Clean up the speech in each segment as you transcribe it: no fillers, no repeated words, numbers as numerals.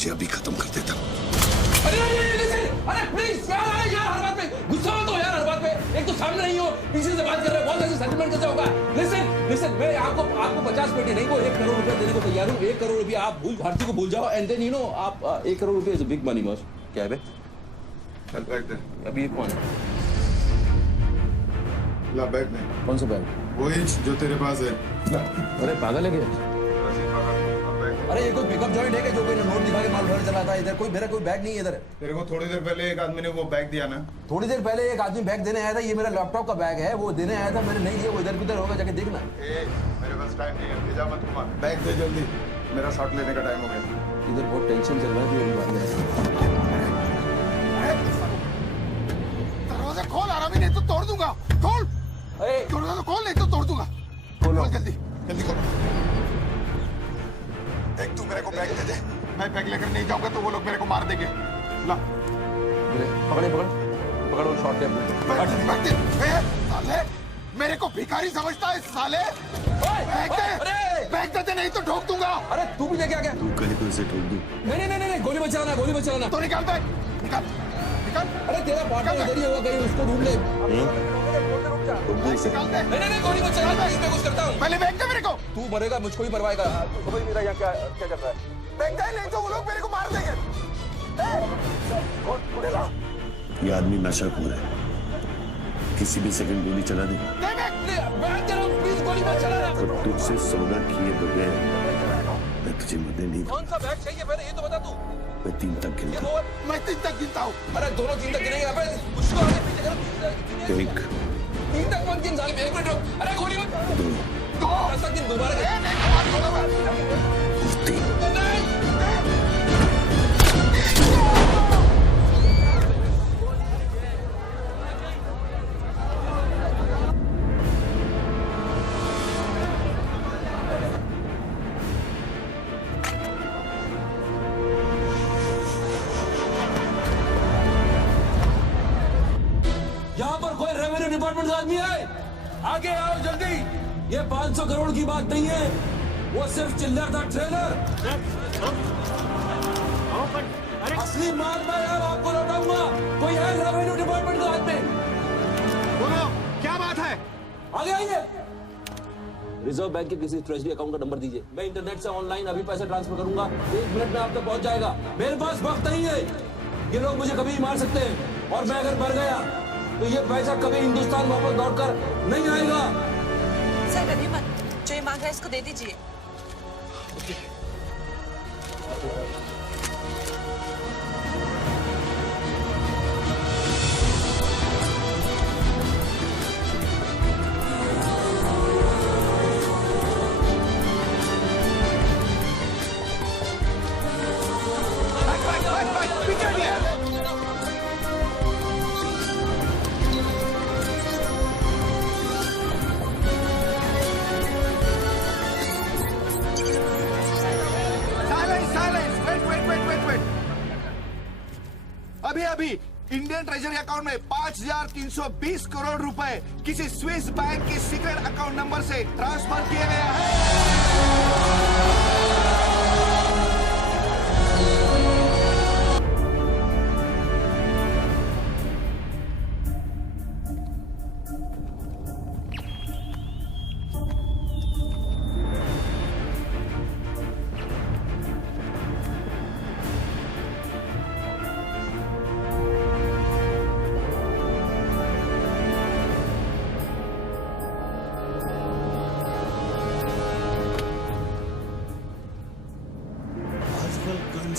तुझे अभी खत्म कर देता हूँ। अरे प्लीज यार, अरे यार हर बात पे गुस्सा मत हो यार, हर बात पे। एक तो सामने नहीं हो, पीछे से बात कर रहे हो, बहुत ऐसे सेटलमेंट कैसे होगा? लिसन, मैं आपको 50 पेटी नहीं, वो 1 करोड़ रुपया देने को तैयार हूँ। 1 करोड़ रुपया आप भारती को भूल जाओ, एंड देन यू नो आप 1 करोड़ रुपया is a big money boss. क्या है बे? चल बैग दे। अभी कौन है? ला बैग दे। कौन सा बैग? वही जो तेरे पास है। अरे पागल है क्या? अरे ये कोई पिकअप जॉइंट है क्या जो कोई नोट दिखा के माल भर चलाता है? इधर मेरा कोई बैग नहीं है इधर। तेरे को थोड़ी देर पहले एक आदमी ने वो बैग दिया ना? थोड़ी देर पहले एक आदमी बैग देने आया था, ये मेरा लैपटॉप का बैग है, वो देने आया था, मैंने नहीं दिया। वो इधर किधर होगा, जाके देखना। मेरे पास टाइम नहीं है, भेजा मत घुमा। बैग दे जल्दी, मेरा शॉट लेने का टाइम हो गया। इधर बहुत टेंशन चल रहा है, अभी बात है। दरवाजा खोल आरामी, नहीं तो तोड़ दूंगा। खोल दरवाजा, खोल नहीं तो तोड़ दूंगा। खोल जल्दी जल्दी खोल। देख तू मेरे को बैग दे दे, मैं बैग लेकर नहीं जाऊंगा तो वो लोग मेरे को मार देंगे। ला पकड़ वो शॉट ले। साले मेरे को भिखारी समझता है साले। बैग दे दे नहीं तो ठोक दूंगा। अरे तू भी लेके आ गया? तू कहीं तो इसे ठोक दूं? नहीं, गोली मत चलाना। तो निकाल बैग, निकाल। अरे तेरा पार्टनर इधर ही होगा कहीं, उसको ढूंढ ले। नहीं, गोली मत चलाना, मैं कुछ करता हूँ। पहले बैग दे मेरे को। तू मरेगा, मुझको ही मरवाएगा। समझ नहीं रहा यहाँ क्या चल रहा है। बैग दे नहीं तो वो लोग मेरे को मार देंगे। ये आदमी नशाखोर है, किसी भी सेकंड गोली चला दे। प्लीज गोली मत चलाना। और तुझसे सौदा किए बगैर मैं तुझे मरने नहीं दूंगा। कौन सा बैग चाहिए पहले ये तो बता तू। मैं 3 तक गिनता हूं। मैं 3 तक गिनता हूँ। अरे दोनों 3 तक गिनेंगे। अबे उसको आगे पीछे करो। 1 3 तक कौन गिन साले? 1 मिनट रुक। अरे गोली मत। 2 10 तक गिन दोबारा। 3। यहाँ पर कोई रेवेन्यू डिपार्टमेंट का आदमी है? आगे आओ जल्दी। ये 500 करोड़ की बात नहीं है, वो सिर्फ चिल्लर था, ट्रेलर। असली माल मैं अब आपको लौटाऊंगा। कोई है रेवेन्यू डिपार्टमेंट का आदमी? बोलो क्या बात है? आगे आइए। रिजर्व बैंक के किसी ट्रेजरी अकाउंट का नंबर दीजिए, मैं इंटरनेट से ऑनलाइन अभी पैसे ट्रांसफर करूंगा। 1 मिनट में आप तक पहुंच जाएगा। मेरे पास वक्त नहीं है, ये लोग मुझे कभी मार सकते हैं, और मैं अगर मर गया तो ये पैसा कभी हिंदुस्तान वापस लौटकर नहीं आएगा। सर डरिए मत, जो ये मांग रहा है इसको दे दीजिए। अभी इंडियन ट्रेजरी अकाउंट में 5,320 करोड़ रुपए किसी स्विस बैंक के सीक्रेट अकाउंट नंबर से ट्रांसफर किए गए हैं।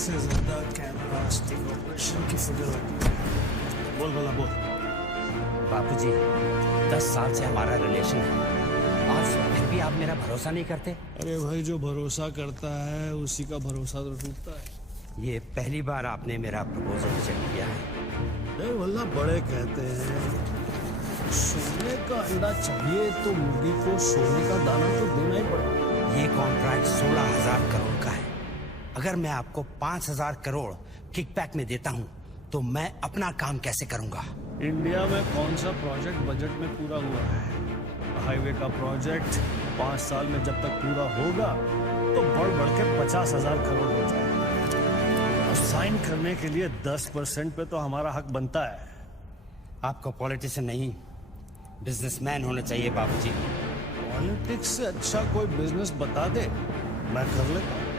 से ज्यादा कैमरा स्टिक ऑपरेशन की फिक्र होती है। बोल भला बोल। बापूजी 10 साल से हमारा रिलेशन है, आज फिर भी आप मेरा भरोसा नहीं करते। अरे भाई जो भरोसा करता है उसी का भरोसा तो टूटता है। ये पहली बार आपने मेरा प्रपोजल रिजेक्ट किया है। नहीं वल्ला बड़े कहते हैं सोने का अंडा चाहिए तो मुर्गी को सोने का दाना तो देना ही पड़ेगा। ये कॉन्ट्रैक्ट 16,000 करोड़ का है। अगर मैं आपको 5,000 करोड़ किकबैक में देता हूं तो मैं अपना काम कैसे करूंगा? इंडिया में कौन सा प्रोजेक्ट बजट में पूरा हुआ है? हाईवे का प्रोजेक्ट 5 साल में जब तक पूरा होगा तो बढ़ बढ़ के 50,000 करोड़ हो जाएगा। साइन करने के लिए 10% पे तो हमारा हक बनता है। आपको पॉलिटिशियन नहीं बिजनेसमैन होना चाहिए बाबूजी। पॉलिटिक्स से अच्छा कोई बिजनेस बता दे, मैं कर लेता हूँ।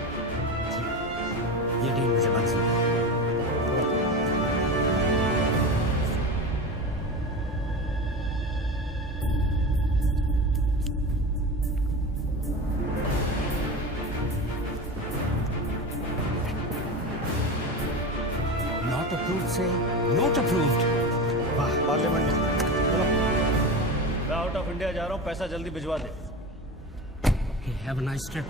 ये डील मुझे मंजूर है। नॉट अप्रूव्ड से नॉट अप्रूव्ड। वाह, पार्लियामेंट में चलो। मैं आउट ऑफ इंडिया जा रहा हूँ, पैसा जल्दी भिजवा दे। Have a nice trip.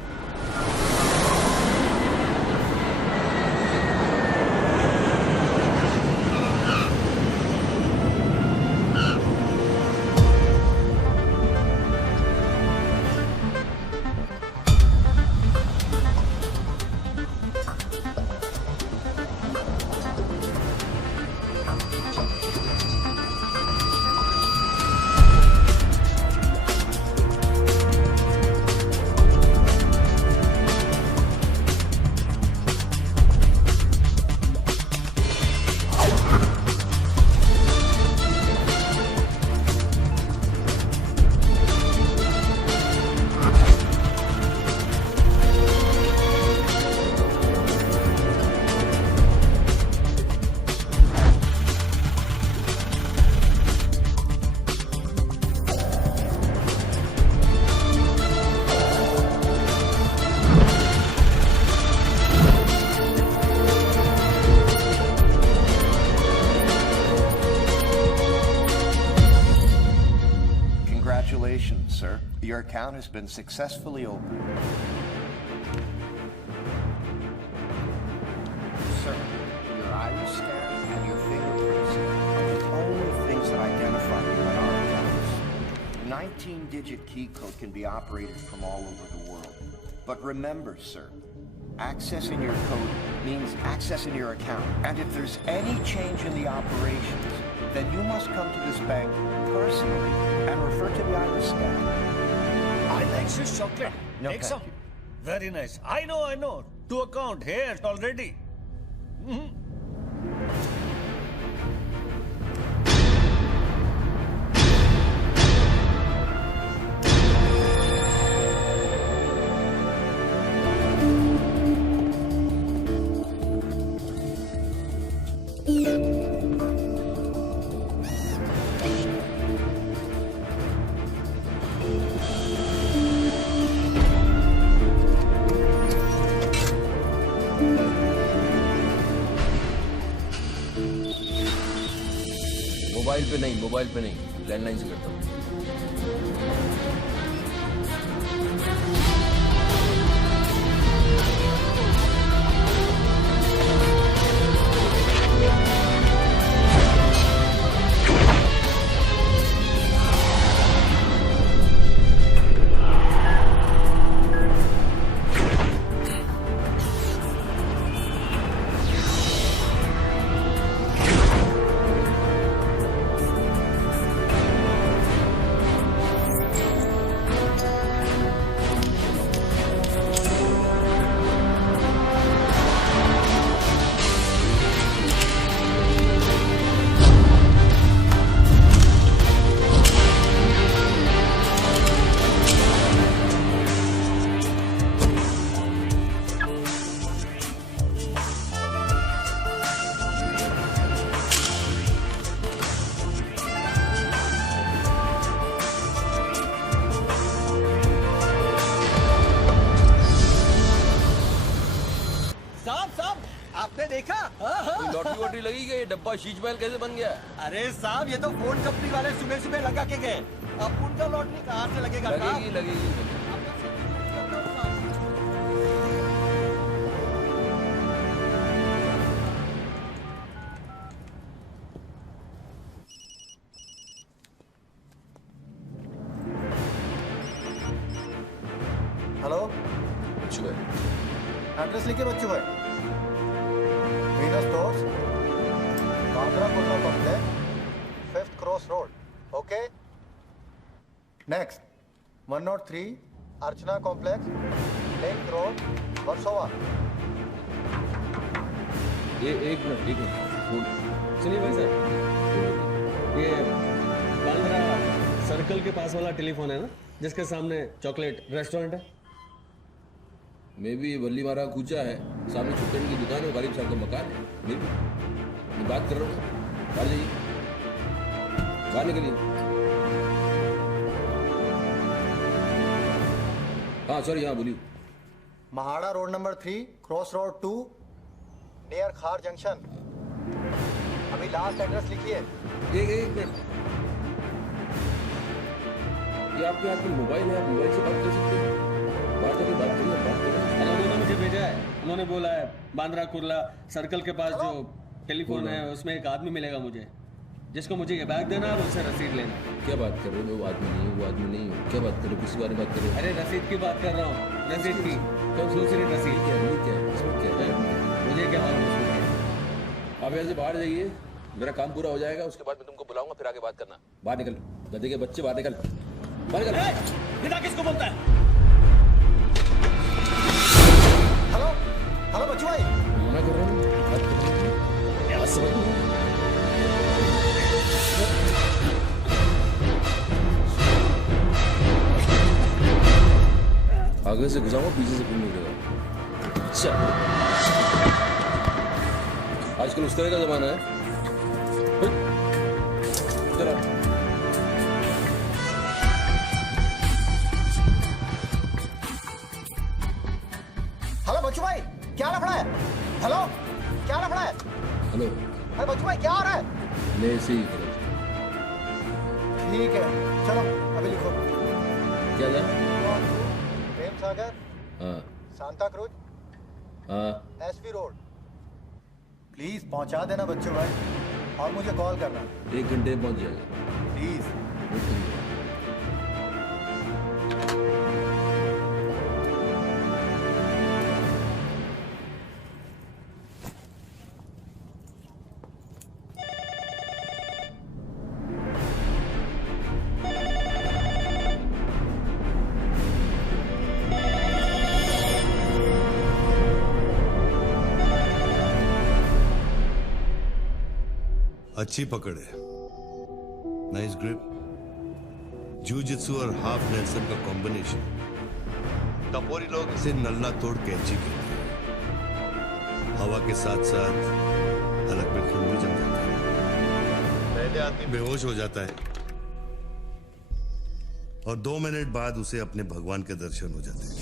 Congratulations, sir. Your account has been successfully opened. Sir, your iris scan and your fingerprints are the only things that identify you in our accounts. 19-digit key code can be operated from all over the world. But remember, sir, accessing your code means accessing your account. And if there's any change in the operations, then you must come to this bank personally and refer to the iris scan. I like Swiss chocolate. No, Take thank some. you. Very nice. I know. To account here already. Mobile पे नहीं, landline से करता हूँ। आपने देखा? Lottery वॉटरी लगी गई, डब्बा शीश महल कैसे बन गया? अरे साहब ये तो फोन कंपनी वाले सुबह सुबह लगा के गए। अब उनका लॉटरी कहाँ से लगेगा साहब? लगेगी। हेलो, बच्चू है। एड्रेस लिखे बच्चू भाई। Venus stores, Bandra Kurla complex, 5th cross road. Okay. Next 103 अर्चना कॉम्प्लेक्स, लेक रोड, वर्सोवा। एक मिनट फोन सुनिए भाई साहब, ये बांद्रा सर्कल के पास वाला टेलीफोन है ना, जिसके सामने चॉकलेट रेस्टोरेंट है? मैं भी वल्ली मारा कूचा है, सामने छुट्टन की दुकान है, गरीब साहब का मकान है। मैं बात कर रहा हूँ, बाहर जाइए, खाने के लिए। हाँ सॉरी, हाँ बोलिए। MHADA road number 3, cross road 2, near खार जंक्शन। अभी लास्ट एड्रेस लिखिए। एक मिनट, ये आपके हाथ में मोबाइल है, आप मोबाइल से बात कर सकते हैं। बात करिए, बात करिए, बात करिए। उन्होंने मुझे भेजा है, उन्होंने बोला है बांद्रा कुर्ला सर्कल के पास जो टेलीफोन है उसमें एक आदमी मिलेगा मुझे, जिसको मुझे ये बैग देना और उससे रसीद लेना। क्या बात कर रहे हो? वो आदमी नहीं, वो आदमी नहीं। क्या बात कर रहे हो? किसी बारे में बात कर रहे हो? अरे रसीद की बात कर रहा हूँ, रसीद की। तो दूसरी रसीद क्या है? क्या है? इसमें क्या है? मुझे क्या मालूम उसमें क्या है। आप यहाँ से बाहर जाइए, मेरा काम पूरा हो जाएगा, उसके बाद मैं तुमको बुलाऊंगा, फिर आगे बात करना। बाहर निकल, गधे के बच्चे, बाहर निकल, बाहर निकल। पिता किसको बोलता है? हेलो हेलो बच्चू भाई, मना कर रहा हूँ, बात कर रहा हूँ। आगे से घुसाऊंगा, पीछे से घूम मिलेगा। अच्छा, आजकल उस तरह का जमाना है। जरा हेलो बच्चू भाई, क्या लफड़ा है? हेलो, क्या लफड़ा है? हेलो, अरे बच्चू भाई क्या हो रहा है? ले ऐसे ही करो। ठीक है, चलो अभी लिखो। क्या था? प्रेम सागर, हाँ सांता क्रूज, हाँ, एसवी रोड। प्लीज पहुंचा देना बच्चू भाई, और मुझे कॉल करना 1 घंटे में पहुंच जाएगा। प्लीज। वेट करिए। अच्छी पकड़ है, नाइस ग्रिप, जूजित्सु और हाफ नेल्सन का कॉम्बिनेशन। टपोरी लोग इसे नल्ला तोड़ कैंची कहते हैं। हवा के साथ साथ हलक में खून भी जम जाता है। पहले आदमी बेहोश हो जाता है और 2 मिनट बाद उसे अपने भगवान के दर्शन हो जाते हैं।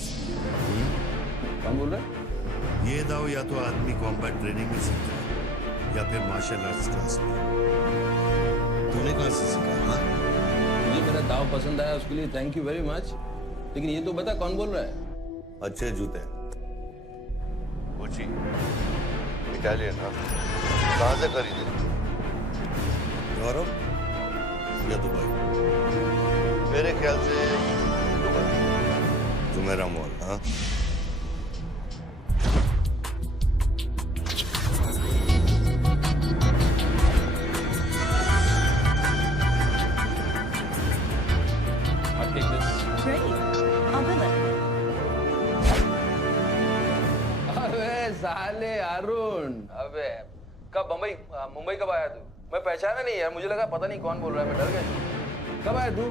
कौन बोल रहा है? ये दाव या तो आदमी कॉम्बैट ट्रेनिंग में सीखता है या फिर मार्शल आर्ट्स क्लास में। तूने कहां से सीखा? हाँ, मुझे मेरा दाव पसंद आया, उसके लिए थैंक यू वेरी मच। लेकिन ये तो बता कौन बोल रहा है? अच्छे जूते, गुची, इटालियन। हाँ, कहाँ से खरीदे? यूरोप या दुबई? मेरे ख्याल से दुबई, जुमेरा मॉल। हाँ, साले अरुण, अबे कब मुंबई कब आया तू? मैं पहचाना नहीं यार, मुझे लगा पता नहीं कौन बोल रहा है, मैं डर गया। कब आया तू?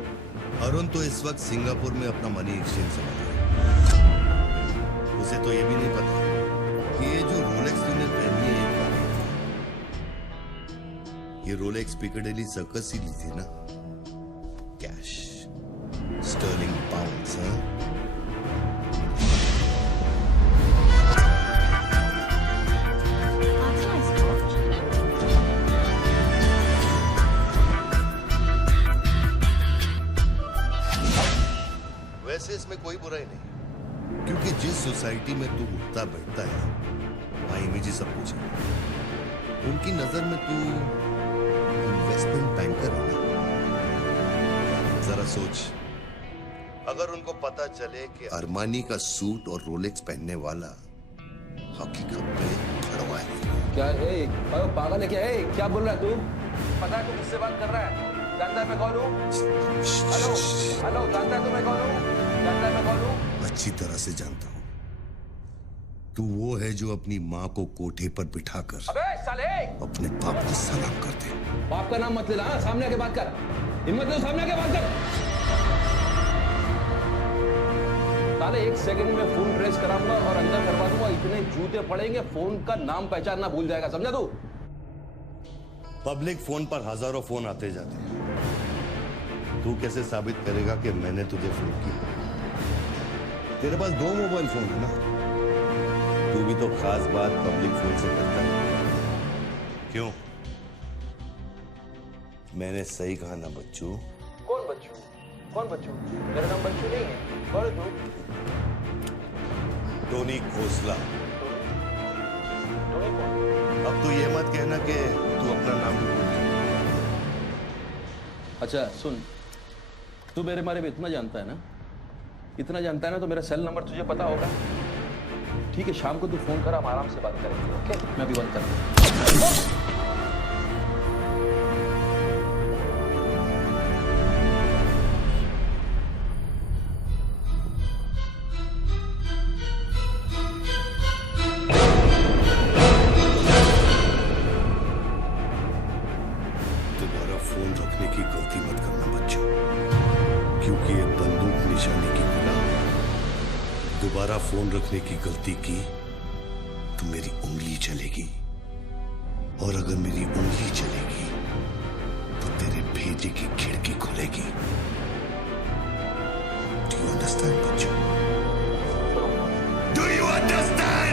अरुण तो इस वक्त सिंगापुर में अपना मनी एक्सचेंज संभाल रहा है। उसे तो ये भी नहीं पता कि ये जो रोलेक्स तूने पहनी है, ये रोलेक्स पिकाडेली सर्कस ही ली थी ना? Cash, sterling pounds. हाँ, वैसे इसमें कोई बुराई नहीं, क्योंकि जिस सोसाइटी में तू उठता बैठता है वहां इमेज ही सब कुछ है। उनकी नजर में तू इन्वेस्टमेंट बैंकर है ना? जरा सोच, अगर उनको पता चले कि अरमानी का सूट और रोलेक्स पहनने वाला हकीकत में खड़वा है। क्या है? पागल है क्या? है क्या बोल रहा है तू? पता है तू किससे बात कर रहा है? जानता है मैं कौन हूँ? हेलो हेलो, जानता है तू मैं कौन हूँ? जानता है मैं कौन हूँ? अच्छी तरह से जानता हूँ। तू वो है जो अपनी माँ को कोठे पर बिठाकर अबे साले, अपने बाप को सलाम कर दे। बाप का नाम मत लेना, हाँ? सामने आके बात कर, हिम्मत दे तो सामने आके बात कर। साले 1 सेकंड में फोन ट्रेस कराऊंगा और अंदर करवा दूंगा, इतने जूते पड़ेंगे, फोन का नाम पहचानना भूल जाएगा, समझा तू? पब्लिक फोन पर हजारों फोन आते जाते हैं। तू कैसे साबित करेगा कि मैंने तुझे फोन किया? तेरे पास 2 मोबाइल फोन है ना? तू भी तो खास बात पब्लिक फोन से करता है। क्यों? मैंने सही कहा ना बच्चू? कौन बच्चू? कौन बच्चू? मेरा नाम बच्चू नहीं है। कौन है तू? टोनी खोसला। टोनी कौन? अब तो ये मत कहना कि तू अपना नाम भी भूल गया। अच्छा सुन, तू मेरे बारे में इतना जानता है ना, इतना जानता है ना, तो मेरा सेल नंबर तुझे पता होगा। ठीक है, शाम को तू फोन कर, हम आराम से बात करेंगे, ओके? मैं भी बंद कर दूं। दोबारा फोन रखने की गलती मत करना बच्चों, क्योंकि ये बंदूक निशाने की गुलाम है। दोबारा फोन रखने की गलती की तो मेरी उंगली चलेगी, और अगर मेरी उंगली चलेगी तो तेरे भेजे की खिड़की खुलेगी। डू यू अंडरस्टैंड बच्चों? डू यू अंडरस्टैंड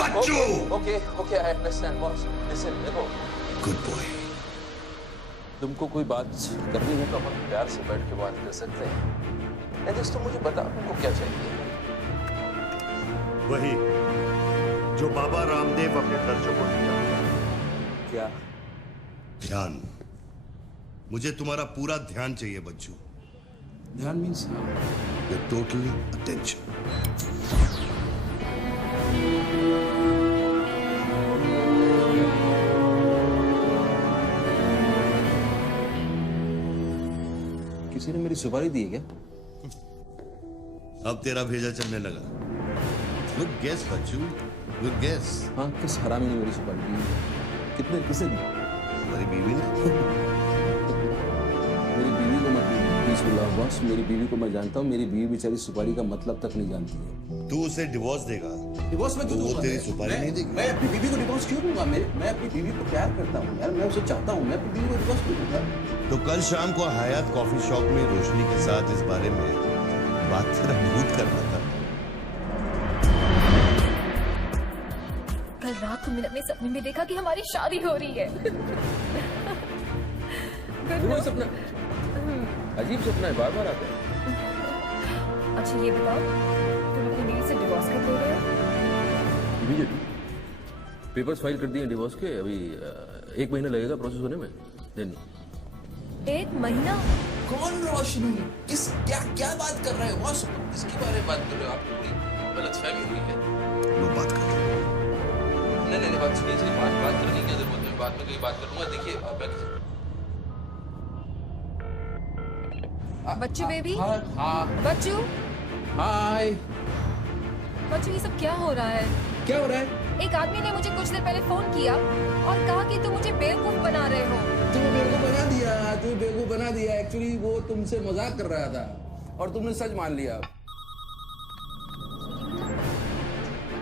बच्चों? Okay, I understand boss. Listen, देखो, गुड बॉय। तुमको कोई बात करनी है तो अपन प्यार से बैठ के बात कर सकते हैं। नहीं दोस्तों, मुझे बता, तुमको क्या चाहिए? वही जो बाबा रामदेव अपने दर्शकों को दिया। क्या? ध्यान। मुझे तुम्हारा पूरा ध्यान चाहिए बच्चू। ध्यान मीन्स? Your totally attention. किसी ने मेरी सुपारी दी है क्या? अब तेरा भेजा चलने लगा। गुड गेस बच्चू, गुड गेस। हाँ, किस हरामी ने मेरी सुपारी दी? कितने, किसने दी? तुम्हारी बीवी ने। मेरी बीवी को मत बीसुल्लाह बॉस, मेरी बीवी को मैं जानता हूँ। मेरी बीवी बेचारी सुपारी का मतलब तक नहीं जानती है। तू उसे डिवोर्स देगा? डिवोर्स में क्यों वो दूंगा? तेरी सुपारी नहीं देगी? मैं अपनी बीवी को डिवोर्स क्यों दूंगा? मैं अपनी बीवी को प्यार करता हूँ यार, मैं उसे चाहता हूँ, मैं अपनी बीवी को डिवोर्स क्यों दूंगा? तो कल शाम को हयात कॉफी शॉप में रोशनी के साथ इस बारे में बात तेरा भूत करना था। कल रात को मैंने अपने सपने में देखा कि हमारी शादी हो रही है। वो सपना अजीब सपना है, बार बार आता है। अच्छा ये बताओ, तुम अपनी बीवी से डिवोर्स कर दे रहे हो? इमीडिएटली पेपर्स फाइल कर दिए डिवोर्स के। अभी 1 महीना लगेगा प्रोसेस होने में। देन 1 महीना? कौन रोशनी? क्या बात कर रहे हो बॉस? किसके बारे में बात कर रहे हो? आपको थोड़ी गलतफहमी हुई है। लो बात कर। नहीं, बात सुनिए, बात करने की जरूरत है। बाद में कहीं बात करूंगा। देखिए, बच्चू बेबी? हाँ। बच्चू? हाय। बच्चू, ये सब क्या हो रहा है? क्या हो रहा है? एक आदमी ने मुझे कुछ देर पहले फोन किया और कहा कि तुम मुझे बेवकूफ बना रहे हो। तुम्हें बेवकूफ बना दिया। एक्चुअली वो तुमसे मजाक कर रहा था और तुमने सच मान लिया।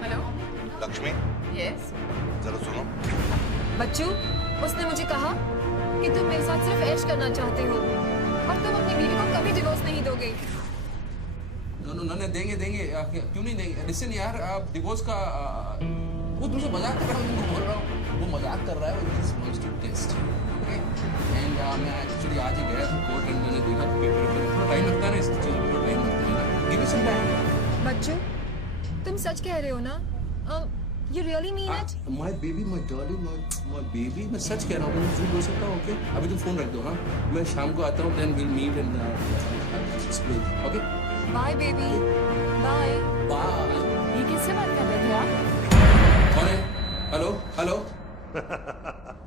Hello Lakshmi, yes. जरा सुनो। बच्चू, उसने मुझे कहा कि तुम मेरे साथ सिर्फ ऐश करना चाहते हो और तुम अपनी बीवी को कभी डिवोर्स नहीं दोगे। नो, देंगे। क्यों नहीं देंगे? लिसन यार, आप डिवोर्स का वो तुमसे मजाक कर रहा हूँ, तुमको बोल रहा हूँ। वो मजाक कर रहा है, वो is wants to test. Okay, and मैं एक्चुअली आज ही गया था कोर्ट एंड मैंने देखा पेपर पर थोड़ा टाइम लगता है ना, इस चीज में टाइम लगता है ना। Give me some time. बच्चू, तुम सच कह रहे हो ना? You really mean it? My baby, my darling, my baby, मैं सच कह रहा हूँ, मैं झूठ बोल सकता हूँ? ओके, अभी तुम फोन रख दो। हाँ, मैं शाम को आता हूँ, then we'll meet and explain. Okay? Bye baby. Bye. Bye. ये किससे बात कर रहे थे आप? कौन है? हेलो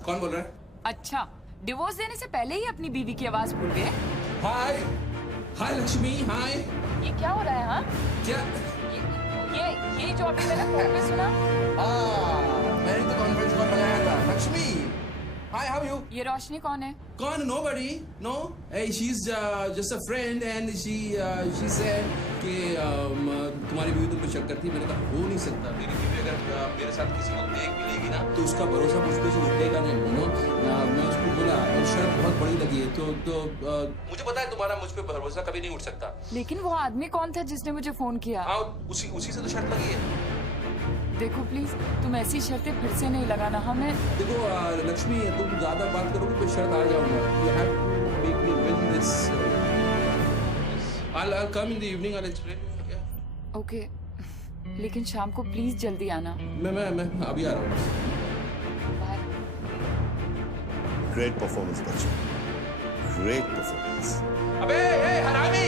कौन बोल रहा है? अच्छा, डिवोर्स देने से पहले ही अपनी बीवी की आवाज भूल गए? हाय लक्ष्मी, हाय। ये क्या हो रहा है? हाँ, क्या? ये जो अभी मैंने फोन पे सुना, मैंने तो कॉन्फ्रेंस कॉल लगाया था। लक्ष्मी, हाय, हाउ यू? ये रोशनी कौन है? कौन? Nobody, no. Hey, she's just a friend and she said कि तुम्हारी बीवी तुम पे शक करती है। मैंने कहा हो नहीं सकता, मेरी बीवी अगर मेरे साथ किसी को देख भी लेगी ना तो उसका भरोसा मुझ पे से उठेगा नहीं, यू नो। मैं उसको बोला और शर्त बहुत बड़ी लगी है तो मुझे पता है तुम्हारा मुझ पे भरोसा कभी नहीं उठ सकता। लेकिन वो आदमी कौन था जिसने मुझे फोन किया? हाँ, उसी से तो शर्त लगी है। देखो प्लीज, तुम ऐसी शर्तें फिर से नहीं लगाना। हमें देखो लक्ष्मी, तुम ज्यादा बात करोगे तो शर्त आ जाऊंगा। You have to make me win this. I'll come in the evening. I'll explain. Yeah. Okay, लेकिन शाम को प्लीज जल्दी आना। मैं अभी आ रहा हूँ। बाय। ग्रेट परफॉर्मेंस बच्चों, ग्रेट परफॉर्मेंस। अबे हरामी,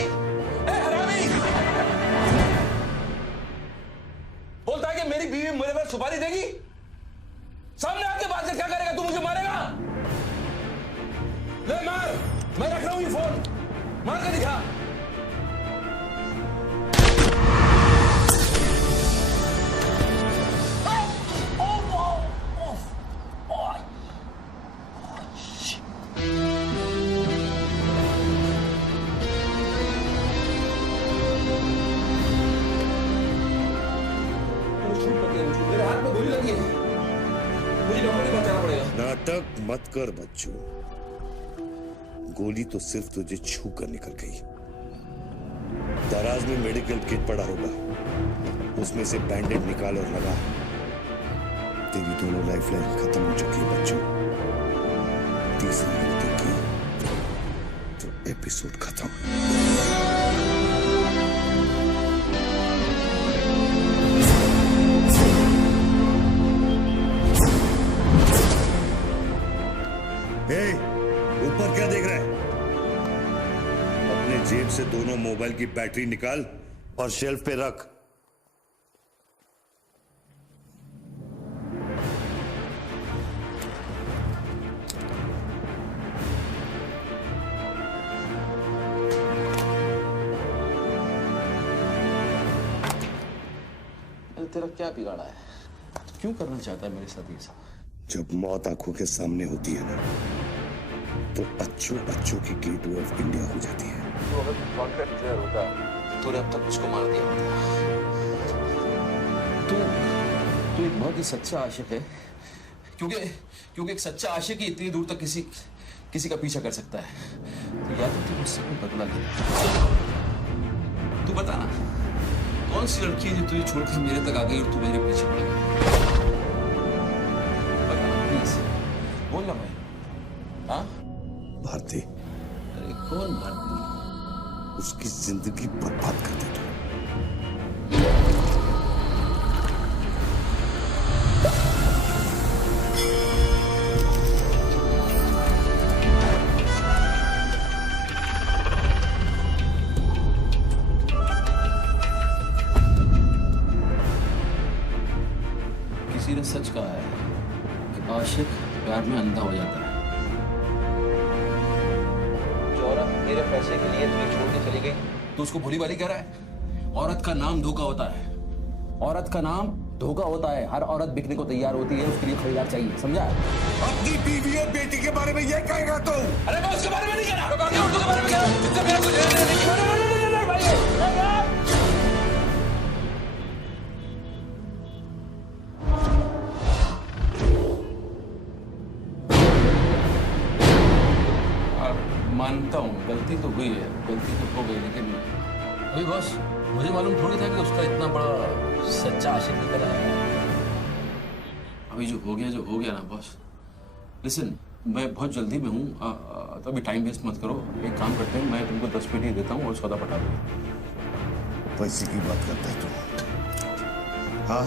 बोलता है कि मेरी बीवी मेरे पर सुपारी देगी। सामने आके बात कर, क्या करेगा तू? मुझे मारेगा? ले मार, मैं रख रहा हूं ये फोन, मार के दिखा। मेरे हाथ में गोली लगी है, मुझे डॉक्टर के पास जाना पड़ेगा। नाटक मत कर बच्चों, गोली तो सिर्फ तुझे छू कर निकल गई। दराज में मेडिकल किट पड़ा होगा, उसमें से बैंडेज निकाल और लगा। तेरी दोनों लाइफलाइन खत्म हो चुकी है बच्चों। तीसरी गलती की तो एपिसोड खत्म। ऊपर क्या देख रहा है? अपने जेब से दोनों मोबाइल की बैटरी निकाल और शेल्फ पे रख। तेरा क्या बिगाड़ा है? क्यों करना चाहता है मेरे साथ ये सब? जब मौत आंखों के सामने होती है ना, तो अच्छों की गेटवे ऑफ इंडिया हो जाती है। तो अगर कॉन्ट्रैक्ट क्लियर होता तो अब तक उसको मार दिया होता। तू एक बहुत ही सच्चा आशिक है, क्योंकि एक सच्चा आशिक ही इतनी दूर तक किसी का पीछा कर सकता है। तो या तो तू मुझसे कोई बदला ले। तू बता ना, कौन सी लड़की है जो तुझे छोड़कर मेरे तक आ गई और तू मेरे पीछे पड़ गई? बता प्लीज, बोल ना भाई। हाँ, भारती। अरे कौन भारती? उसकी जिंदगी बर्बाद कर दे तू। किसी ने सच कहा है कि आशिक प्यार में अंधा हो जाता है। जो औरत मेरे पैसे के लिए तुझे छोड़ के चली गई, तो उसको भोली भाली कह रहा है? औरत का नाम धोखा होता है। औरत का नाम धोखा होता है। हर औरत बिकने को तैयार होती है, उसके लिए खरीदार चाहिए, समझा? अपनी बीवी और बेटी के बारे में ये कहेगा तू? अरे मैं उसके बारे में नहीं कह रहा, बाकी औरतों के बारे में कह रहा हूं। जिससे मेरा कुछ लेना देना नहीं भाई। मानता हूँ गलती तो हुई है, गलती तो हो गई, लेकिन अभी बॉस मुझे मालूम थोड़ी था कि उसका इतना बड़ा सच्चा आशिक निकल आया। अभी जो हो गया ना बॉस। लिसन, मैं बहुत जल्दी में हूँ, तो अभी टाइम वेस्ट मत करो। एक काम करते हैं, मैं तुमको 10 पेटी देता हूँ और सौदा पटा दूँ। पैसे की बात करता है तू? हाँ,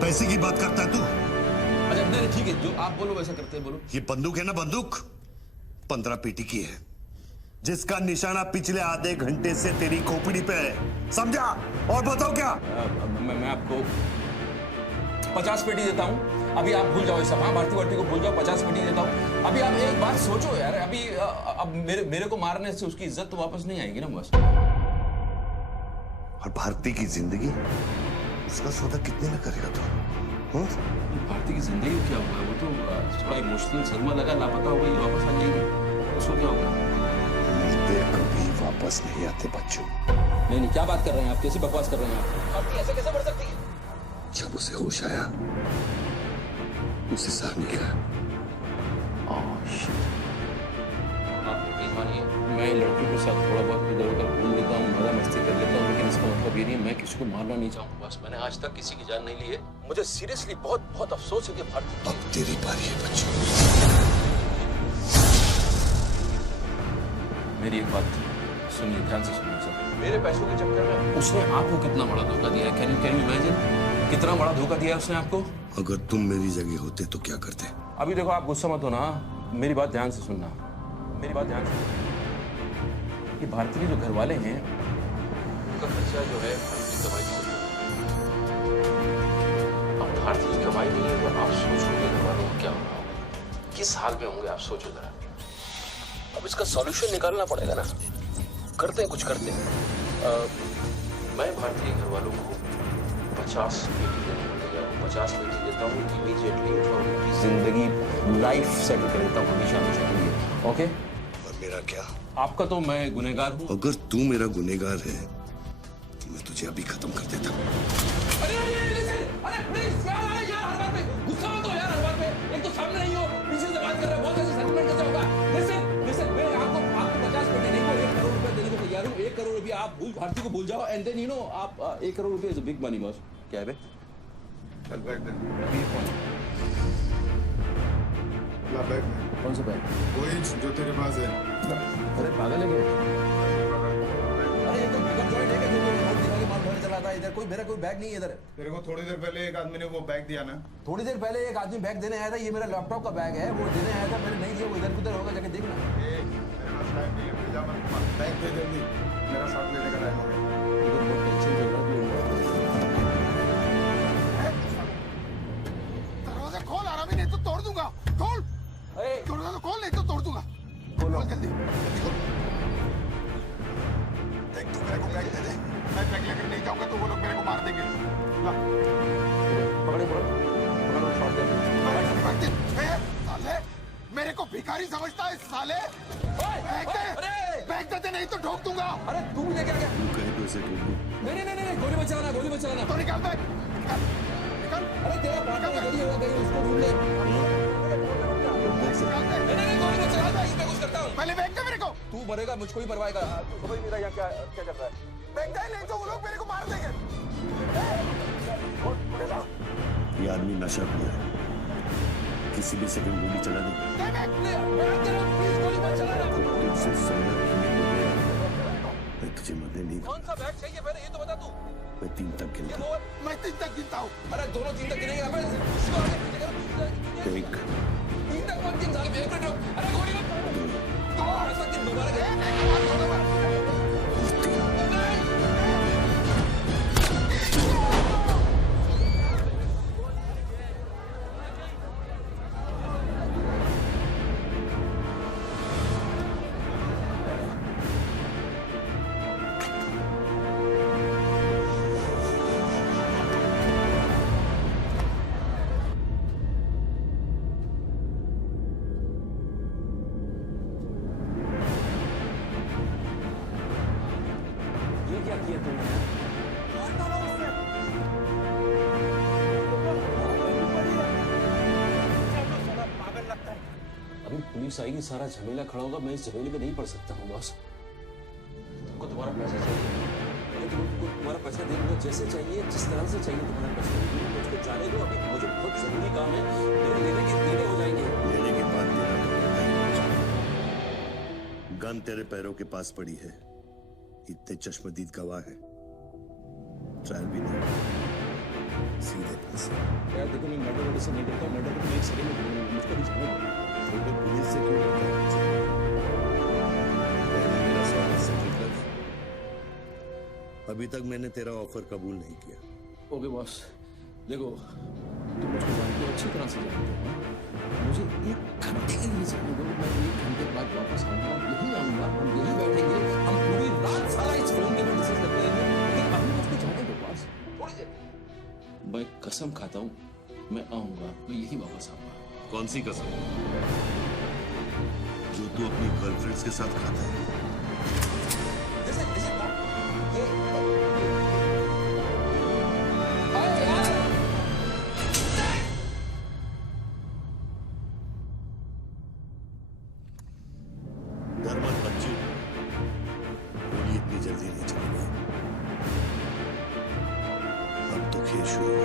पैसे की बात करता है तू? अच्छा नहीं ठीक है, जो आप बोलो वैसा करते हैं, बोलो। ये बंदूक है ना, बंदूक 15 पेटी की है, जिसका निशाना पिछले आधे घंटे से तेरी खोपड़ी पे है, समझा? और बताओ क्या? मैं आपको 50 पेटी देता हूँ। अभी आप भूल जाओ ये सब। हाँ, भारती को भूल जाओ, 50 पेटी देता हूँ। अभी आप एक बात सोचो यार, अभी अब मेरे को मारने से उसकी इज्जत तो वापस नहीं आएगी ना बस। और भारती की जिंदगी, उसका सौदा कितने में करेगा तू? भारती की जिंदगी क्या होगा? वो तो थोड़ा इमोशनल सदमा लगा, लापता हो गई, वापस आ जाएगी, उसको क्या होगा? मुर्दे कभी वापस नहीं आते बच्चों। नहीं, क्या बात कर रहे हैं आप? कैसी बकवास कर रहे हैं आप? भारती ऐसे कैसे बढ़ सकती है? जब उसे होश आया, उसे साह निकला। आप यकीन मानिए, मैं लड़कियों के साथ थोड़ा बहुत इधर उधर घूम लेता हूँ, मजा मस्ती कर लेता हूँ, लेकिन इसका मतलब ये नहीं है मैं किसी को मारना नहीं चाहूँगा। बस मैंने आज तक किसी की जान नहीं ली है। मुझे सीरियसली बहुत बहुत अफसोस है कि भारती। अब तेरी बारी है बच्चों। मेरी एक बात सुनिए, ध्यान से सुनिए सर। मेरे पैसों के चक्कर में उसने आपको कितना बड़ा धोखा दिया है? कैन यू इमेजिन कितना बड़ा धोखा दिया है उसने आपको? अगर तुम मेरी जगह होते तो क्या करते? अभी देखो, आप गुस्सा मत हो ना, मेरी बात ध्यान से सुनना, मेरी बात ध्यान से। कि भारती के जो घर वाले हैं, उनका खर्चा जो है भारती की कमाई से। अब भारती की कमाई नहीं है तो आप सोचोगे घर वालों को क्या हो रहा होगा, किस हाल में होंगे, आप सोचो जरा। अब इसका सॉल्यूशन निकालना पड़ेगा ना, करते हैं, कुछ करते हैं। मैं भारतीय घर वालों को 50 पेटी देने को तैयार हूँ। 50 पेटी देता हूँ इमीडिएटली और उनकी जिंदगी लाइफ सेटल कर देता हूँ हमेशा हमेशा के लिए। ओके? और मेरा क्या? आपका तो मैं गुनहगार हूँ। अगर तू मेरा गुनहगार है तो मैं तुझे अभी खत्म कर देता। अरे प्लीज यार, हर बात पे गुस्सा मत हो यार, हर बात पे। एक तो सामने नहीं हो, पीछे से बात कर रहे हो, बहुत ऐसे सेटलमेंट कैसे होगा? लिसन, मैं आपको 50 पेटी नहीं को 1 करोड़ रुपए देने को तैयार हूँ। 1 करोड़ रुपया आप भारती को भूल जाओ, एंड देन यू नो आप 1 करोड़ रुपया is a big money boss. क्या है बे? कौन सा बैग? वही जो तेरे पास है। अरे पागल है क्या? अरे ये तो पिकअप जॉइंट है जो रोड दिखा के माल ढोने चला था इधर। मेरा कोई बैग नहीं है इधर। तेरे को थोड़ी देर पहले एक आदमी ने वो बैग दिया ना। थोड़ी देर पहले एक आदमी बैग देने आया था, ये मेरा लैपटॉप का बैग है, वो देने आया था, मैंने नहीं दिया, वो इधर उधर होगा, जाके देखना। मेरे पास टाइम नहीं है, जा मत, बैग दे जल्दी, मेरा साथ लेने का टाइम हो गया। इधर बहुत टेंशन चल रहा है। दरवाजा खोल, आराम नहीं तो तोड़ दूंगा। खोल, दरवाजा खोल, नहीं तो तोड़ दूंगा। खोल जल्दी। देख, तू मेरे को बैग दे दे, मैं बैग लेकर नहीं जाऊंगा तो वो लोग मेरे को मार देंगे। पकड़ो शॉट दे। साले, मेरे को भिखारी समझता है साले। बैग दे, नहीं तो ठोक दूंगा। अरे तू भी लेके आ गया। तू कहे तो ऐसे ठोक दूं। नहीं, गोली मत चलाना। तो निकाल बैग, निकाल। अरे तेरा पार्टनर रेडी होगा, कहीं उसको ढूंढ ले। नहीं, गोली मत चलाना, इसमें कुछ करता हूँ। पहले बैग दे मेरे को। तू मरेगा, मुझको ही मरवाएगा। तू समझ मेरा यहाँ क्या चल रहा है? बैग दे, नहीं तो वो लोग मेरे को मार देंगे। ये आदमी नशा किया है, किसी भी सेकंड गोली चला देगा। प्लीज गोली मत चलाना। तुझसे सोना पीने को गया, मैं तुझे मरने नहीं दूंगा। कौन सा बैग चाहिए पहले ये तो बता तू। मैं 3 तक गिनता हूं। मैं 3 तक गिनता हूँ। अरे दोनों 3 तक गिनेंगे। अबे उसको आगे पीछे करो। 1 3 तक मत गिन साले, 1 मिनट रुक। अरे गोली मत चलाना। ऐसा गिन दोबारा गिन। क्या किया तुमने? अभी पुलिस आएगी, सारा झमेला खड़ा होगा, मैं इस झमेले में नहीं पड़ सकता हूँ बॉस। तुमको तुम्हारा पैसा चाहिए, मैं तुमको तुम्हारा पैसा दे दूंगा, जैसे चाहिए, जिस तरह से चाहिए तुम्हारा पैसा दे दूंगा। मुझको जाने दो, अभी मुझे बहुत जरूरी काम है, मेरे लेने के देने हो जाएंगे। लेने के बाद देना पड़ेगा। गन तेरे पैरों के पास पड़ी है, इतने चश्मदीद गवाह है, ट्रायल भी नहीं, सीधे फांसी। यार देखो, मैं मर्डर से नहीं डरता, मर्डर को 1 सेकंड में मुझको भी जाने दो। तो पुलिस से क्यों डरता है? पहले मेरा सवाल सेटल कर। अभी तक मैंने तेरा ऑफर कबूल नहीं किया। ओके बॉस, देखो तुम मुझको जानते हो, अच्छी तरह से जानते हो। मुझे 1 घंटे के लिए जाने दो, मैं 1 घंटे बाद वापस आऊंगा, यही आऊंगा, हम यही बैठेंगे, हम पूरी रात सारा इस फोन के ऊपर डिस्कस करते रहेंगे। लेकिन अभी मैं कसम खाता हूँ, मैं आऊंगा, मैं यही वापस आऊंगा। कौन सी कसम जो तू अपनी गर्लफ्रेंड्स के साथ खाता है? डर मत बच्चू, गोली इतनी जल्दी नहीं चलेगी। अब तो खेल शुरू हो।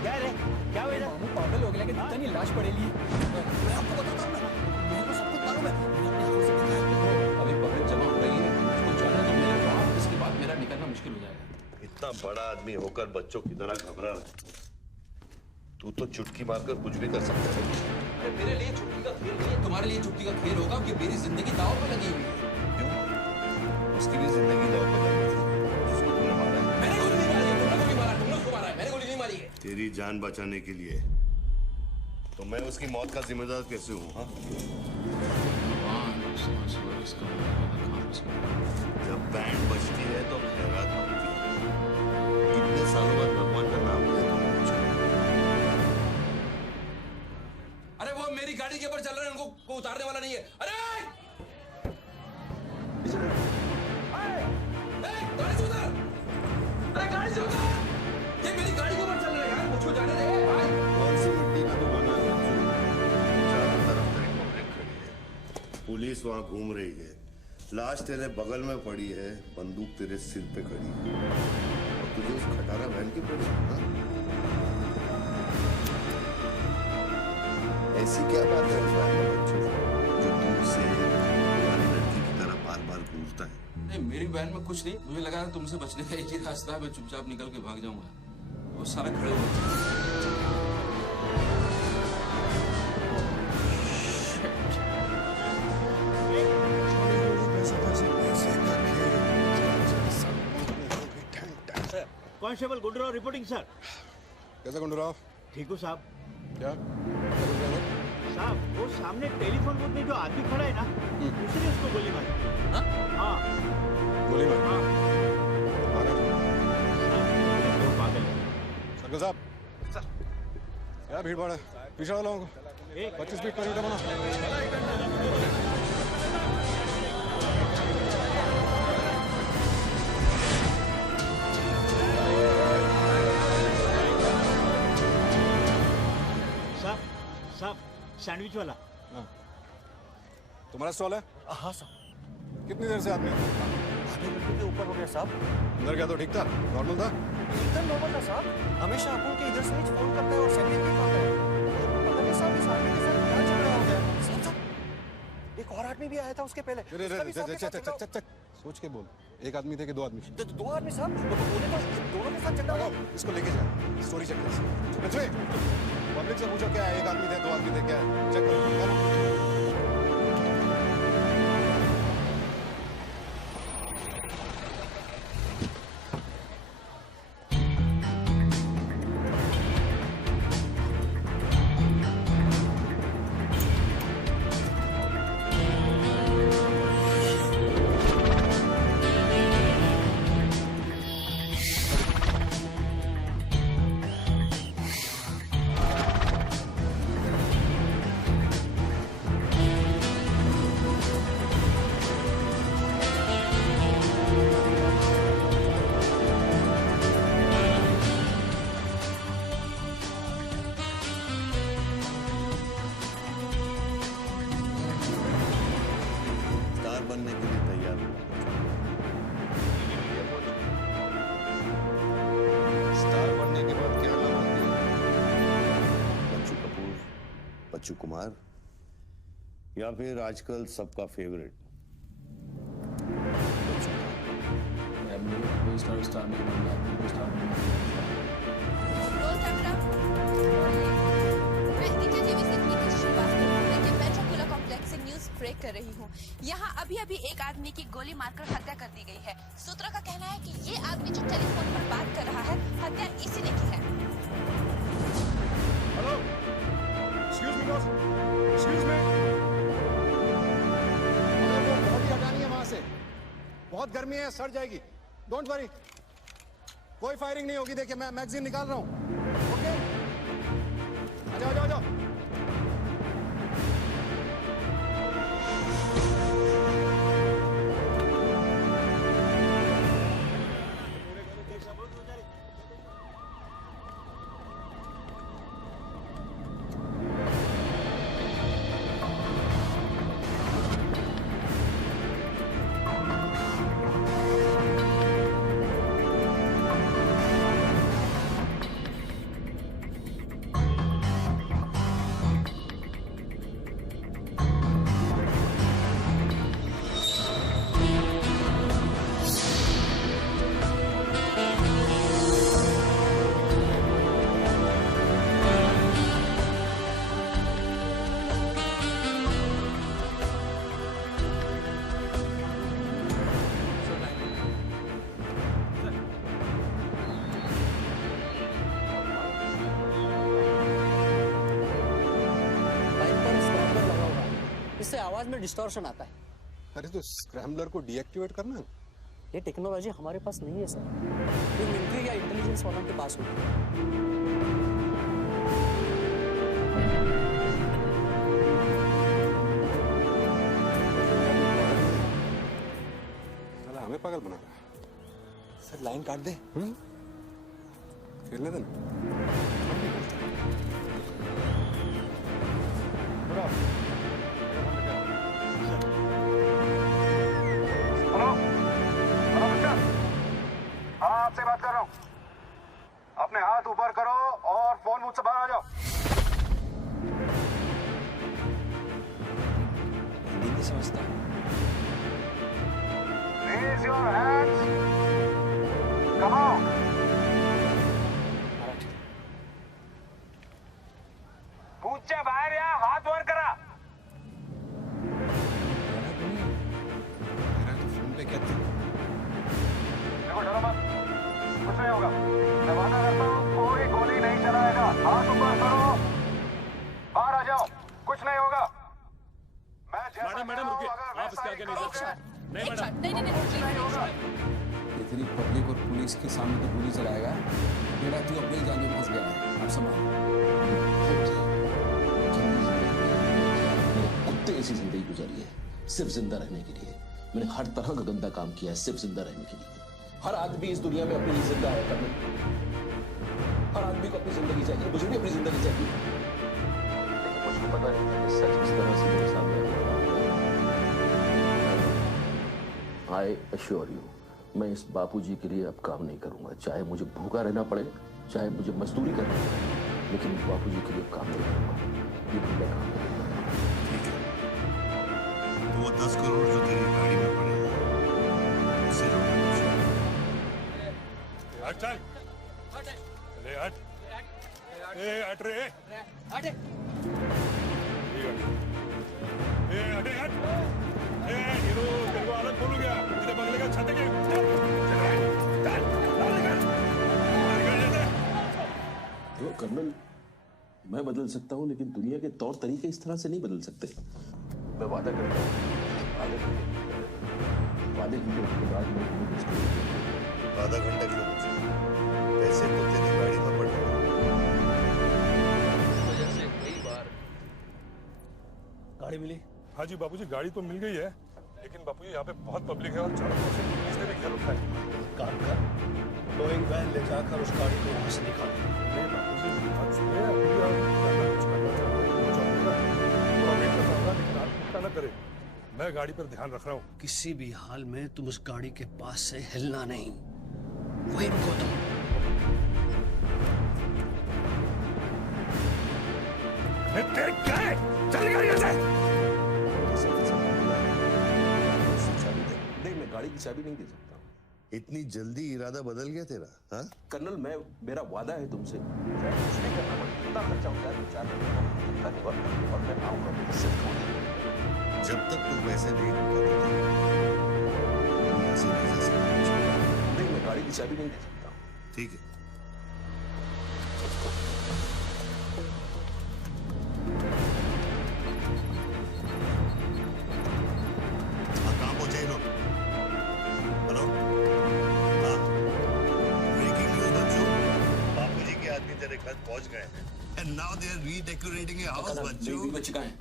क्या रे क्या हुआ? मामू पागल हो गया कि इतनी लाश पड़ेगी। मैं आपको बताता हूँ ना, मेरे को सब कुछ मालूम है। मैंने अपने आंखों से देखा है। अभी पब्लिक जमा हो रही है, उसको जाने तो मेरे बाप, इसके बाद मेरा निकलना मुश्किल हो जाएगा। इतना बड़ा आदमी होकर बच्चों की तरह घबरा रहा है। तू तो चुटकी मारकर कुछ भी कर सकता है। अरे मेरे लिए चुटकी का खेल नहीं है, तुम्हारे लिए चुटकी का खेल होगा कि मेरी जिंदगी दांव पे लगी हुई है। क्यों? उसकी भी जिंदगी दांव पे लगी थी, जिसको तूने मारा है। मैंने गोली नहीं मारी है, तुमने गोली मारा, तुमने उसको मारा है, मैंने गोली नहीं मारी है। तेरी जान बचाने के लिए तो मैं उसकी मौत का जिम्मेदार कैसे हूँ? हाँ? जब बैंड बजती है तो खैरात होती है। कितने सालों बाद भगवान का नाम लिया तुमने मुझे? अरे वो मेरी गाड़ी के ऊपर चल रहे हैं, उनको को उतारने वाला नहीं है। अरे गाड़ी से उतार! अरे गाड़ी से उतार! ये मेरी गाड़ी के ऊपर चल रहा है यार, मुझको जाने दे भाई। कौन सी मिट्टी का तू बना है? चारों तरफ तेरी पब्लिक खड़ी है, पुलिस वहां घूम रही है, लाश तेरे बगल में पड़ी है, बंदूक तेरे सिर पे खड़ी है, और तुझे उस खटारा बहन की पड़ी है? हाँ? ऐसी क्या बात है बच्चों जो तुमसे हमारी लड़की की तरह बार बार घूरता है? नहीं, मेरी बहन में कुछ नहीं, मुझे लगा तुमसे बचने का एक ही रास्ता है, मैं चुपचाप निकल के भाग जाऊंगा। वो सारे खड़े हो कांस्टेबल गुंडूराव रिपोर्टिंग सर। कैसा गुंडूराव? ठीक हो साहब? क्या साहब वो सामने टेलीफोन बूथ में जो आदमी खड़ा है ना, उसने उसको गोली मारी। हाँ गोली मार? हाँ पागल है। सर्कल साहब, क्या भीड़ भाड़ है? पीछे वालों को 25 फीट पर यूटा बना। साहब सैंडविच वाला। हाँ। तुम्हारा स्टॉल है? हाँ साहब। कितनी देर से आदमी? आधे घंटे के ऊपर हो गया साहब। अंदर क्या तो ठीक था? नॉर्मल था? एकदम नॉर्मल था साहब। हमेशा अपन के इधर से ही फोन करता है और सैंडविच भी खाता है। पता नहीं साहब इस आदमी के साथ क्या झगड़ा हो गया। साहब एक और आदमी भी आया था उसके पहले। सोच के बोल, एक आदमी थे कि दो आदमी? दो आदमी साहब, बोले तो दोनों के साथ झगड़ा हुआ। इसको लेके जा, स्टोरी चेक कर। पब्लिक से पूछो क्या है, एक आदमी थे दो आदमी थे, क्या है चेक करो। बनने के लिए तैयार हो। स्टार बनने के बाद क्या नाम रखते हैं? बच्चू कपूर, बच्चू कुमार, या फिर आजकल सबका फेवरेट बच्चू? कोई स्टार नहीं बनना, कोई स्टार बनना। ब्रेक कर रही हूँ। यहाँ अभी अभी एक आदमी की गोली मारकर हत्या कर दी गई है। सूत्रों का कहना है कि ये आदमी जो टेलीफोन पर बात कर रहा है, हत्या इसी ने की है। Hello excuse me boss, excuse me. वो बॉडी हटानी है वहां से, बहुत गर्मी है, सड़ जाएगी। डोंट वरी, कोई फायरिंग नहीं होगी। देखिए मैं मैगजीन निकाल रहा हूं। ओके, आ जाओ, जाओ, जाओ। इससे आवाज में डिस्टॉर्शन आता है। अरे तो स्क्रैम्बलर को डीएक्टिवेट करना। ये टेक्नोलॉजी हमारे पास नहीं है सर, ये मिलिट्री या इंटेलिजेंस वालों के पास होती है। साला हमें पागल बना रहा है। सर लाइन काट दे। खेलने देना। आपसे बात कर रहा हूँ। अपने हाथ ऊपर करो और फोन मुझसे बाहर आ जाओ। हिंदी नहीं समझता। Raise your hands. Come on. पूछे बाहर या हाथ ऊपर करा। फोन पे कहते देखो डरो मत, कुछ नहीं होगा। मैं वादा करता हूँ कोई गोली नहीं चलाएगा। हाथ ऊपर करो, बाहर आ जाओ, कुछ नहीं होगा। मैडम रुकिए, आप इसके आगे नहीं जा सकते। नहीं मैडम, नहीं। इतनी पब्लिक और पुलिस के सामने तो गोली चलाएगा, बेटा तू अपनी जान में फंस गया है। आप संभाल। कुत्ते ऐसी जिंदगी गुजारी है सिर्फ जिंदा रहने के लिए। मैंने हर तरह का गंदा काम किया है सिर्फ जिंदा रहने के लिए। हर आदमी इस दुनिया में अपनी जिंदा है करने, हर आदमी को अपनी जिंदगी चाहिए, मुझे भी अपनी जिंदगी चाहिए। लेकिन मुझको पता नहीं था कि सच इस तरह से मेरे सामने आई एश्योर यू, मैं इस बापूजी के लिए अब काम नहीं करूंगा। चाहे मुझे भूखा रहना पड़े, चाहे मुझे मजदूरी करनी पड़े, लेकिन बापूजी के लिए काम नहीं करूंगा। ये मैं काम नहीं करूंगा। ठीक है, तो वो 10 करोड़ जो तेरी गाड़ी में पड़े हैं, उसे लौटा दो। हट चल, ले हट, ए हट रे, हट, ए हटे हट, ए हीरो तेरे को आदत भूल गया, तेरे बगले का छत के देखो कर्नल, मैं बदल सकता हूँ लेकिन दुनिया के तौर तरीके इस तरह से नहीं बदल सकते। मैं वादा करता हूँ आधे घंटे के बाद मैं आधा घंटा क्यों बचा? पैसे तो तेरी गाड़ी में पड़े हैं। वजह से कई बार गाड़ी मिली? हाँ जी बापूजी, गाड़ी तो मिल गई है, लेकिन बापूजी यहाँ पे बहुत पब्लिक है और चारों तरफ से पुलिस ने भी घेर रखा है। काम कर, टोइंग वैन ले जाकर उस गाड़ी को वहां से निकाल। नहीं बापूजी, बात सुनिए, अभी आप कुछ करना चाहते हैं तो चलेगा। थोड़ा वेट करना होगा, लेकिन आप चिंता न करें, मैं गाड़ी पर ध्यान रख रहा हूँ। किसी भी हाल में तुम उस गाड़ी के पास से हिलना नहीं, वही को तुम। तेरे क्या है? चल गाड़ी से। देख, मैं गाड़ी की चाबी नहीं दे सकता। इतनी जल्दी इरादा बदल गया तेरा? हाँ कर्नल, मेरा वादा है तुमसे, कुछ नहीं करना पड़े, कितना खर्चा हो जाए 4 घंटे और मैं आऊंगा सिर्फ थोड़ी देर। जब तक तू पैसे नहीं लौटा तू यहाँ से नहीं जा सकता। नहीं, मैं गाड़ी की चाबी नहीं दे सकता। ठीक है। तक पहुंच गए हैं and now they are redecorating your house बच्चों। मेरी बच्ची कहाँ है?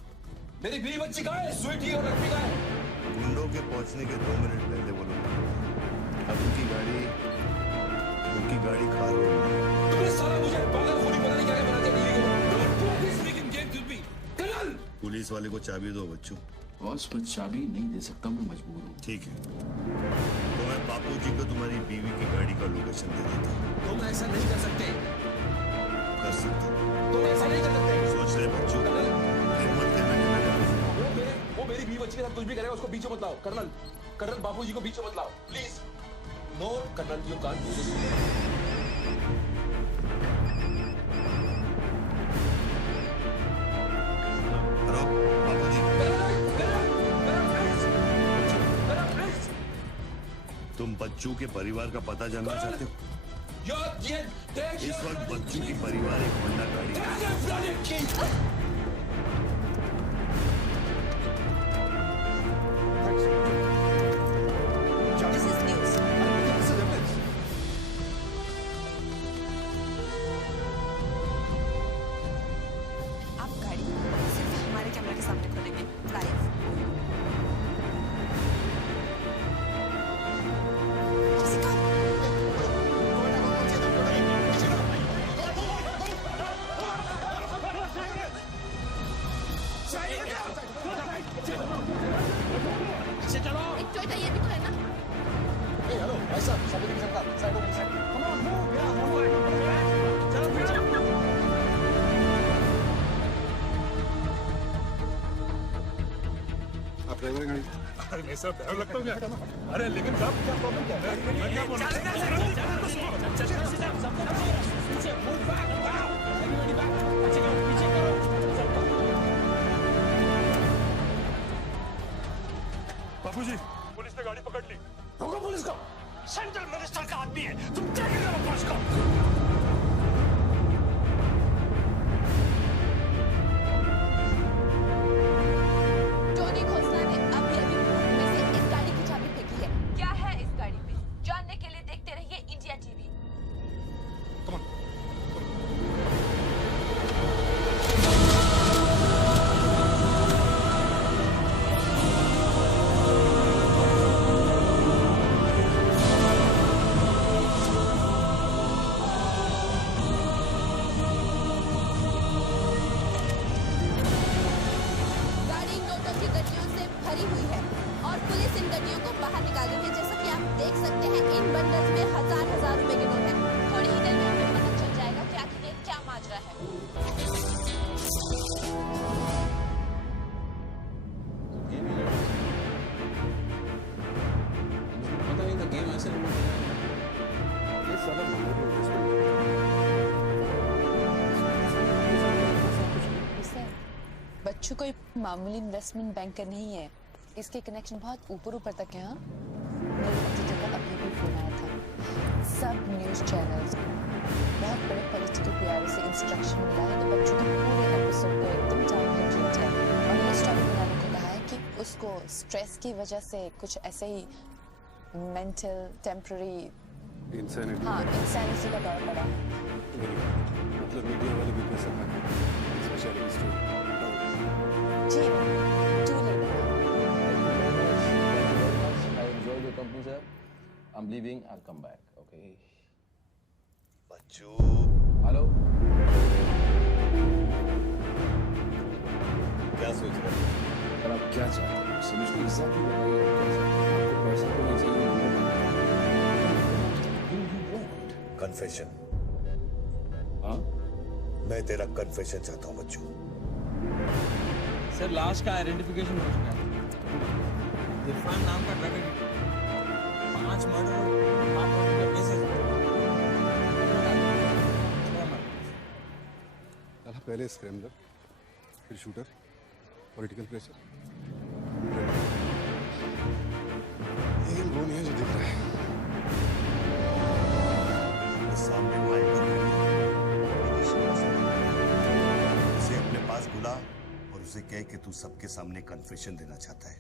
मेरी बीवी बच्ची कहाँ है? स्वीटी और लक्ष्मी कहाँ है? गुंडों के पहुंचने के 2 मिनट पहले वो लोग अब उनकी गाड़ी खार रोड में। तुमने साला मुझे पागलखोरी पता नहीं क्या बना दिया बीवी को। Don't play this freaking game with me. Colonel! Police वाले को चाबी दो बच्चों। बॉस मैं चाबी नहीं दे सकता, मैं मजबूर हूँ। ठीक है, तो मैं बापू जी को तुम्हारी बीवी की गाड़ी का लोकेशन दे देता हूँ। तुम ऐसा नहीं कर सकते। कर सकते हो। तुम ऐसा नहीं कर सकते। सोच रहे बच्चों, हिम्मत करना कि मैं कर वो मेरी बीवी बच्ची के साथ कुछ भी करेगा उसको बीच में मत लाओ। कर्नल बाबूजी को बीच में मत लाओ please. No colonel, you can't do this. करो बापूजी। तुम बच्चों के परिवार का पता जानना चाहते हो? इस वक्त बच्चों की परिवार एक होंडा गाड़ी आप गाड़ी सिर्फ हमारे कैमरे के सामने खोलेंगे लाइव। एक टोयोटा ये भी तो है ना? हेलो भाई साहब, सब नहीं सकता साइड हो साइड। कम ऑन मूव यार, चलो पीछे। आप ड्राइवर गाड़ी? अरे मैं सब ड्राइवर लगता हूँ क्या? अरे लेकिन साहब क्या प्रॉब्लम क्या है? मैं क्या बोल बापू जी, पुलिस ने गाड़ी पकड़ ली। रोको पुलिस को। सेंट्रल मिनिस्टर का आदमी है, तुम क्या कर रहे हो पुलिस को? टोनी खोसला ने अभी बूथ में से इस गाड़ी की चाबी फेंकी है। क्या है इस गाड़ी में? जानने के लिए देखते रहिए इंडिया टीवी। गाड़ी नोटों की गड्डियों से भरी हुई है और पुलिस इन गड्डियों को बाहर निकाल रही है। जैसा कि आप देख सकते हैं इन बंडल्स में हजार रुपए के नोट हैं। थोड़ी ही देर में हमें पता चल जाएगा कि आखिर ये क्या माजरा है। पता नहीं था गेम ऐसे नहीं बच्चों कोई मामूली इन्वेस्टमेंट बैंकर नहीं है। इसके कनेक्शन बहुत ऊपर तक है। हाँ, मेरे एडिटर का अभी भी फोन आया था। सब न्यूज चैनल्स बहुत बड़े पॉलिटिकल पीआर से इंस्ट्रक्शन मिला है तो बच्चों के पूरे एपिसोड को एकदम डाउनलोड किया जाए और ये स्टोरी बनाने को कहा है कि उसको स्ट्रेस की वजह से कुछ ऐसे ही मेंटल टेम्पररी इंसैनिटी का दौर पड़ा है। मतलब मीडिया वाले भी पैसा खाते हैं, स्पेशली स्टोरी। जी do later. I enjoyed your company, sir. I'm leaving. I'll come back. Okay. बच्चों। हेलो। क्या सोच रहे हो? सर आप क्या चाहते हैं? मुझको एग्जैक्टली बताइए। आपको पैसा तो नहीं चाहिए। कन्फेशन। हाँ? मैं तेरा कन्फेशन चाहता हूँ बच्चों। सर लाश का आइडेंटिफिकेशन हो चुका है। इरफान नाम का ड्रग एडिक्ट, 5 मर्डर और 8 मर्डर केसेस। पहले स्क्रैम्बलर, फिर शूटर, पॉलिटिकल प्रेशर, लेकिन वो नहीं है जो दिख रहा है। सामने वो एंकर उसे अपने पास बुला और उसे कह कि तू सबके सामने कन्फेशन देना चाहता है।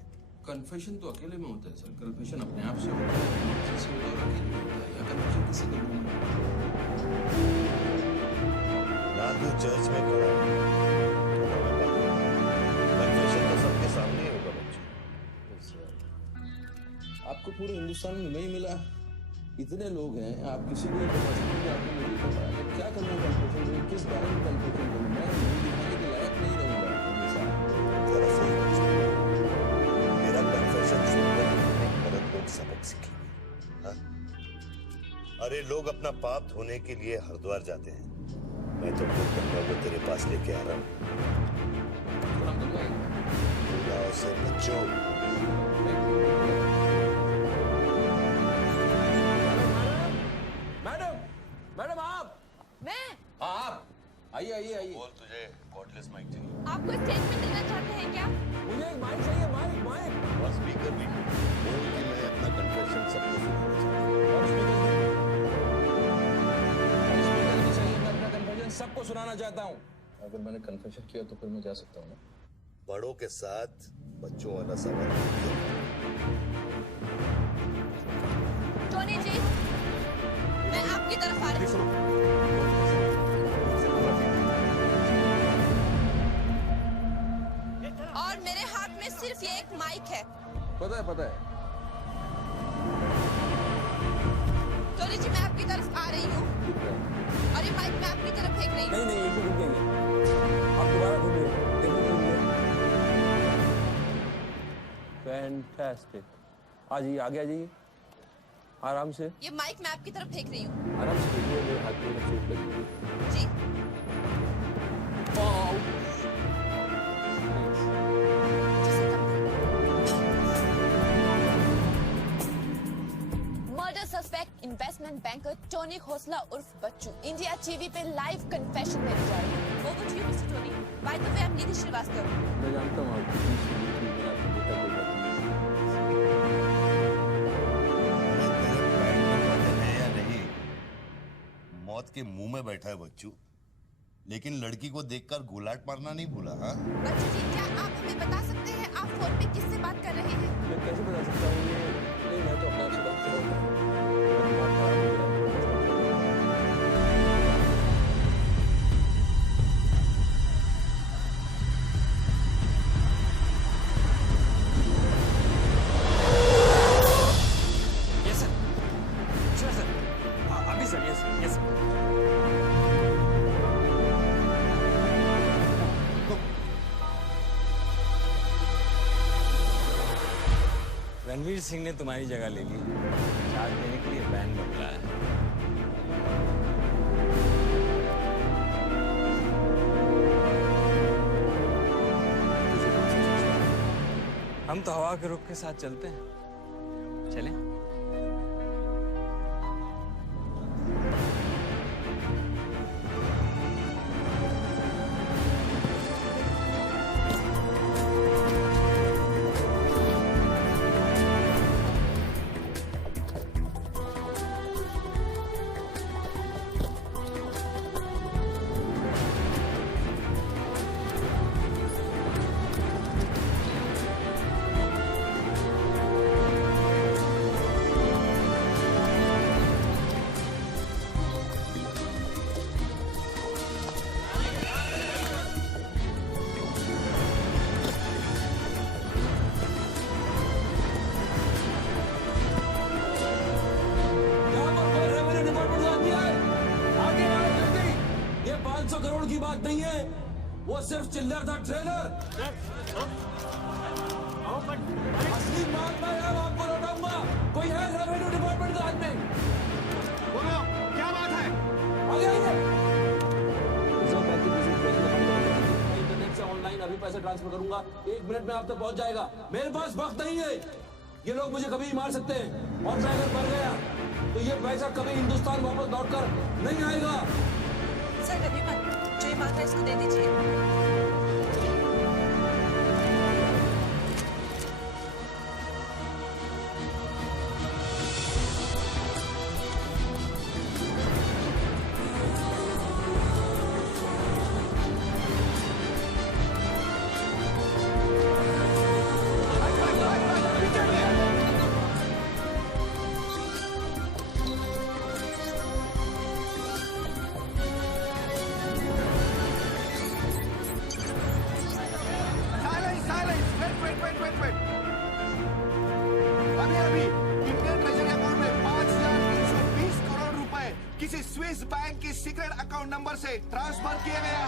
कन्फेशन तो अकेले में होता है सर। कन्फेशन अपने आप से होता है, किसी से होता है और अकेले में होता है। या कन्फेशन किसी का मुंह में ना तू चर्च में खड़ा है ना मैं बात कन्फेशन तो सबके सामने ही होगा बच्चे। आपको पूरे हिंदुस्तान में नहीं मिला, इतने लोग हैं, आप किसी को नहीं बता सकते कि आपको नहीं पता है। क्या करना है कन्फेशन करूँ, किस बारे में कन्फेशन करूँ? मैं मुंह दिखाने के लायक नहीं रहूंगा हमेशा। जरा सोच बच्चे, मेरा कन्फेशन सुनकर गलत लोग सबक सीखेंगे। हाँ? अरे लोग अपना पाप धोने के लिए हरिद्वार जाते हैं, मैं तो खुद गंगा को तेरे पास लेके आ रहा हूँ। से बच्चों मैडम, मैडम आप आइए आइए आइए। बोल, तुझे कॉर्डलेस माइक चाहिए? आप कोई स्टेटमेंट देना चाहते हैं क्या? मुझे एक माइक चाहिए, माइक माइक और स्पीकर भी। बोल कि मैं अपना कन्फेशन सबको सुनाना चाहता हूँ। और स्पीकर भी चाहिए, मैं अपना कन्फेशन सबको सुनाना चाहता हूँ। अगर मैंने कन्फेशन किया तो फिर मैं जा सकता हूँ ना? बड़ों के साथ बच्चों वाला सवाल किया। टोनी जी, मैं आपकी तरफ आ रही हूँ। और मेरे हाथ में सिर्फ ये एक माइक है। पता है, पता है। टोनी जी, मैं आपकी तरफ आ रही हूँ और ये माइक मैं आपकी तरफ फेंक रही हूँ। नहीं नहीं, एक मिनट रुकेंगे, आप दोबारा घूमिए, फैंटास्टिक। आ जाइए, आगे आ जाइए, आराम से। ये माइक मैं आपकी तरफ फेंक रही हूँ। आराम से देखिए, मेरे हाथ में चोट लगी है। जी। Murder suspect investment banker Tony Khosla उर्फ बच्चू इंडिया टीवी पे लाइव कन्फेशन देने जा रहे हैं। Over to you mister Tony. By the way, I am Nidhi Shrivastava. मैं जानता हूँ आपको मौत के मुंह में बैठा है बच्चू, लेकिन लड़की को देखकर गुलाट मारना नहीं भूला। हाँ बच्चू जी, क्या आप हमें बता सकते हैं आप फोन पे किससे बात कर रहे हैं? मैं कैसे बता सकता हूँ ये? नहीं, मैं तो अपने आप से बात कर रहा हूँ। मेरा दिमाग खराब हो गया। रणवीर सिंह ने तुम्हारी जगह ले ली, चार्ज देने के लिए बैंड में बुलाया है। हम तो हवा के रुख के साथ चलते हैं, चलें? करोड़ की बात नहीं है, वो सिर्फ चिल्लर था, ट्रेलर। असली माल मैं यार आपको लौटाऊंगा। कोई है रेवेन्यू डिपार्टमेंट का आदमी? बोलो, क्या बात है? आगे आइए। इंटरनेट से ऑनलाइन अभी पैसे ट्रांसफर करूंगा, 1 मिनट में आप तक पहुंच जाएगा। मेरे पास वक्त नहीं है, ये लोग मुझे कभी मार सकते हैं, और मैं अगर मर गया तो ये पैसा कभी हिंदुस्तान वापस लौटकर नहीं आएगा। सर कभी मत, जो ये मांग है इसको दे दीजिए। स्विस बैंक की सीक्रेट अकाउंट नंबर से ट्रांसफर किए गए हैं।